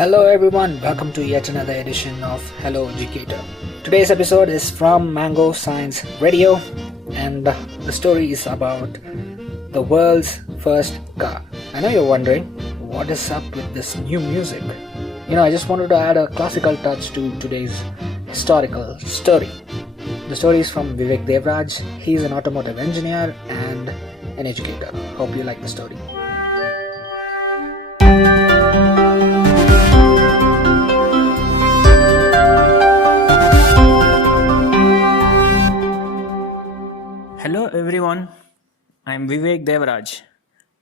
Hello everyone, welcome to yet another edition of Hello Educator. Today's episode is from Mango Science Radio and the story is about the world's first car. I know you're wondering, what is up with this new music? I just wanted to add a classical touch to today's historical story. The story is from Vivek Devaraj. He's an automotive engineer and an educator. Hope you like the story. Hello everyone, I am Vivek Devaraj.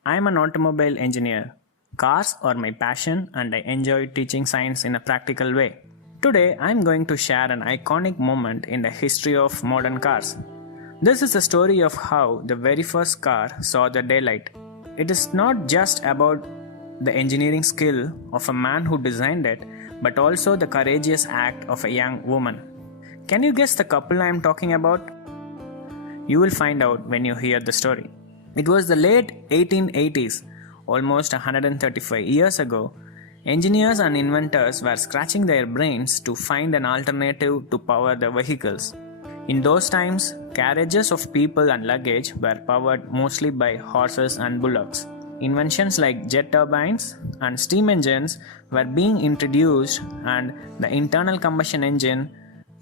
I am an automobile engineer. Cars are my passion and I enjoy teaching science in a practical way. Today I am going to share an iconic moment in the history of modern cars. This is a story of how the very first car saw the daylight. It is not just about the engineering skill of a man who designed it, but also the courageous act of a young woman. Can you guess the couple I am talking about? You will find out when you hear the story. It was the late 1880s, almost 135 years ago. Engineers and inventors were scratching their brains to find an alternative to power the vehicles. In those times, carriages of people and luggage were powered mostly by horses and bullocks. Inventions like jet turbines and steam engines were being introduced, and the internal combustion engine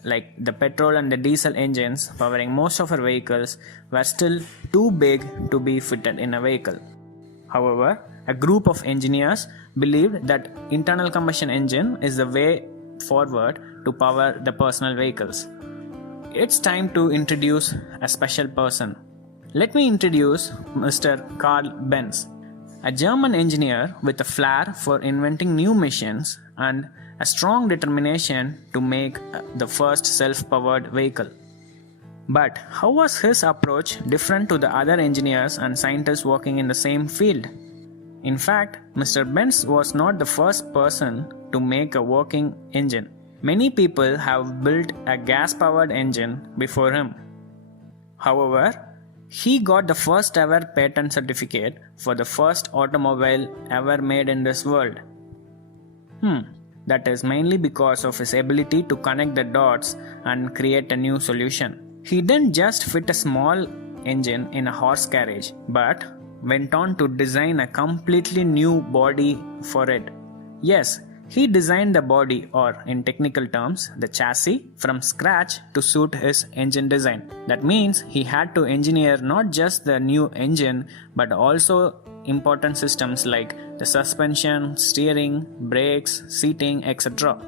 like the petrol and the diesel engines powering most of our vehicles were still too big to be fitted in a vehicle. However, a group of engineers believed that internal combustion engine is the way forward to power the personal vehicles. It's time to introduce a special person. Let me introduce Mr. Karl Benz, a German engineer with a flair for inventing new machines and a strong determination to make the first self-powered vehicle. But how was his approach different to the other engineers and scientists working in the same field? In fact, Mr. Benz was not the first person to make a working engine. Many people have built a gas-powered engine before him. However, he got the first ever patent certificate for the first automobile ever made in this world. That is mainly because of his ability to connect the dots and create a new solution. He didn't just fit a small engine in a horse carriage, but went on to design a completely new body for it. Yes, he designed the body, or in technical terms, the chassis, from scratch to suit his engine design. That means he had to engineer not just the new engine, but also important systems like the suspension, steering, brakes, seating, etc.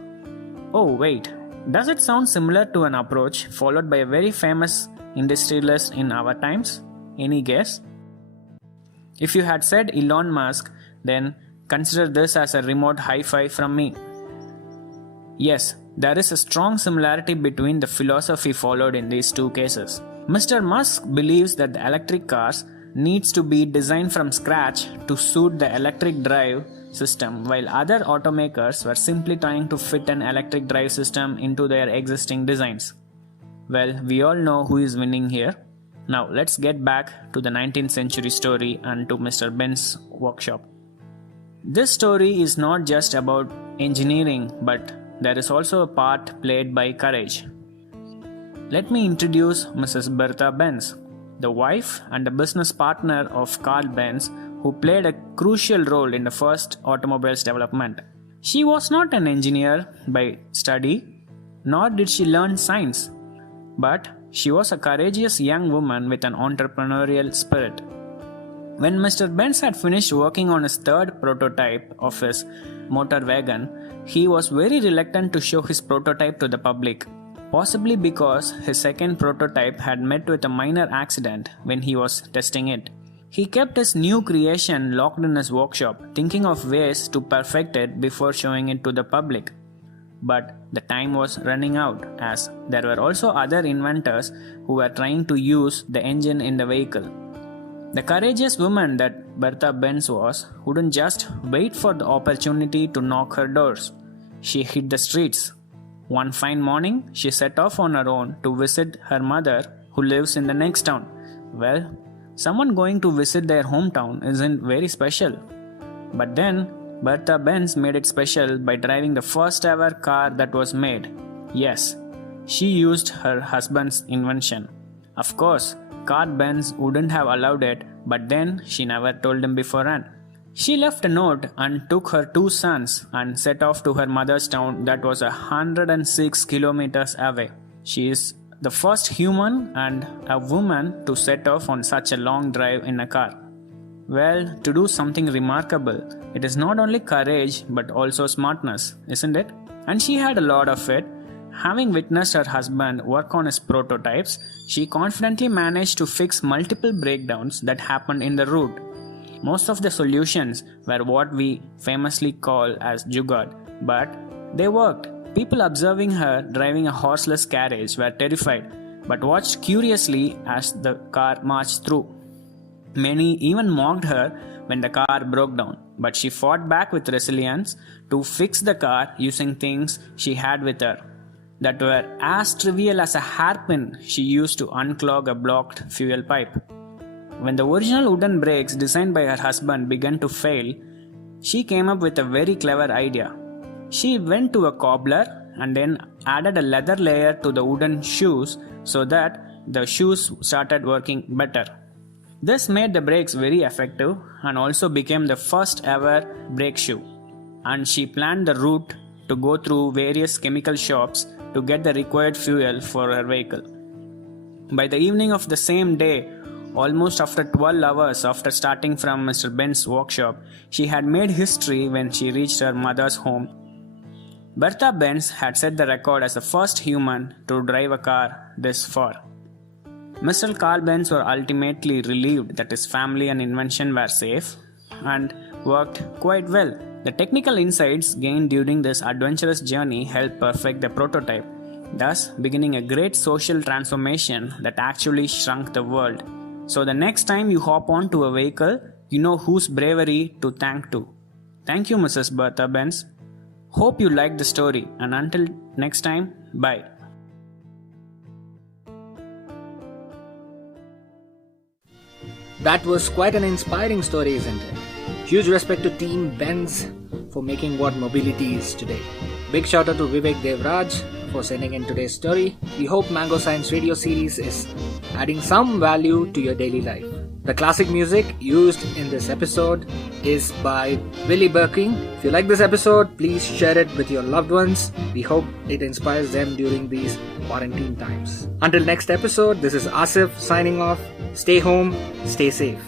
Oh wait, does it sound similar to an approach followed by a very famous industrialist in our times? Any guess? If you had said Elon Musk, then consider this as a remote high five from me. Yes, there is a strong similarity between the philosophy followed in these two cases. Mr. Musk believes that the electric cars needs to be designed from scratch to suit the electric drive system, while other automakers were simply trying to fit an electric drive system into their existing designs. Well, we all know who is winning here. Now let's get back to the 19th century story and to Mr. Benz's workshop. This story is not just about engineering, but there is also a part played by courage. Let me introduce Mrs. Bertha Benz, the wife and a business partner of Karl Benz, who played a crucial role in the first automobile's development. She was not an engineer by study, nor did she learn science, but she was a courageous young woman with an entrepreneurial spirit. When Mr. Benz had finished working on his third prototype of his motor wagon, he was very reluctant to show his prototype to the public. Possibly because his second prototype had met with a minor accident when he was testing it. He kept his new creation locked in his workshop, thinking of ways to perfect it before showing it to the public. But the time was running out, as there were also other inventors who were trying to use the engine in the vehicle. The courageous woman that Bertha Benz was wouldn't just wait for the opportunity to knock her doors. She hit the streets. One fine morning, she set off on her own to visit her mother, who lives in the next town. Well, someone going to visit their hometown isn't very special. But then, Bertha Benz made it special by driving the first ever car that was made. Yes, she used her husband's invention. Of course, Karl Benz wouldn't have allowed it, but then she never told him beforehand. She left a note and took her 2 sons and set off to her mother's town that was 106 kilometers away. She is the first human and a woman to set off on such a long drive in a car. Well, to do something remarkable, it is not only courage but also smartness, isn't it? And she had a lot of it. Having witnessed her husband work on his prototypes, she confidently managed to fix multiple breakdowns that happened in the route. Most of the solutions were what we famously call as jugaad, but they worked. People observing her driving a horseless carriage were terrified, but watched curiously as the car marched through. Many even mocked her when the car broke down, but she fought back with resilience to fix the car using things she had with her that were as trivial as a hairpin she used to unclog a blocked fuel pipe. When the original wooden brakes designed by her husband began to fail, she came up with a very clever idea. She went to a cobbler and then added a leather layer to the wooden shoes so that the shoes started working better. This made the brakes very effective and also became the first ever brake shoe. And she planned the route to go through various chemical shops to get the required fuel for her vehicle. By the evening of the same day, almost after 12 hours after starting from Mr Benz's workshop, she had made history when she reached her mother's home. Bertha Benz had set the record as the first human to drive a car this far. Mr. Karl Benz was ultimately relieved that his family and invention were safe and worked quite well. The technical insights gained during this adventurous journey helped perfect the prototype, thus beginning a great social transformation that actually shrunk the world. So the next time you hop onto a vehicle, you know whose bravery to thank to. Thank you, Mrs. Bertha Benz. Hope you liked the story, and until next time, bye. That was quite an inspiring story, isn't it? Huge respect to Team Benz for making what mobility is today. Big shout out to Vivek Devaraj for sending in today's story. We hope Mango Science Radio series is adding some value to your daily life. The classic music used in this episode is by Willie Birking. If you like this episode, please share it with your loved ones. We hope it inspires them during these quarantine times. Until next episode, this is Asif signing off. Stay home, stay safe.